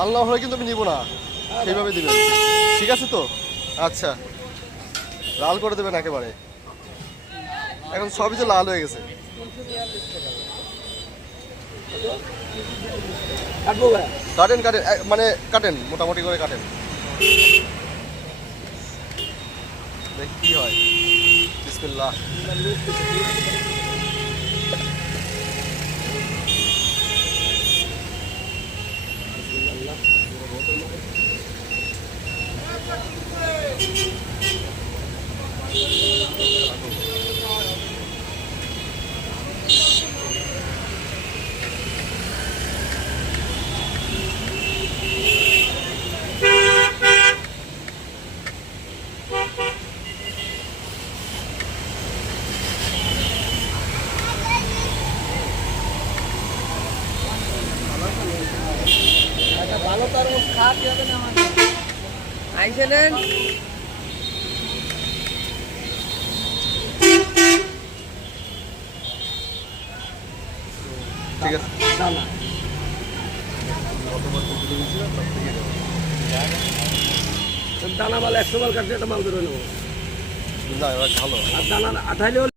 লাল না হলে কিন্তু আমি নিব না, সেইভাবে দিবেন, ঠিক আছে তো? আচ্ছা, লাল করে দেবেন একেবারে। এখন সবই তো লাল হয়ে গেছে। কাটেন কাটেন, মানে কাটেন, মোটামুটি করে কাটেন, দেখ কি হয়। বিসমিল্লাহ। ভালো তরমুজ খাওয়াতে হবে না আমাকে। আইসে নেন। ঠিক আছে, দানা দানা মাল 100 মাল কাটলে একটা মাল ধরে নেবো। না এবার ভালো। আর দানা আঠাইলেও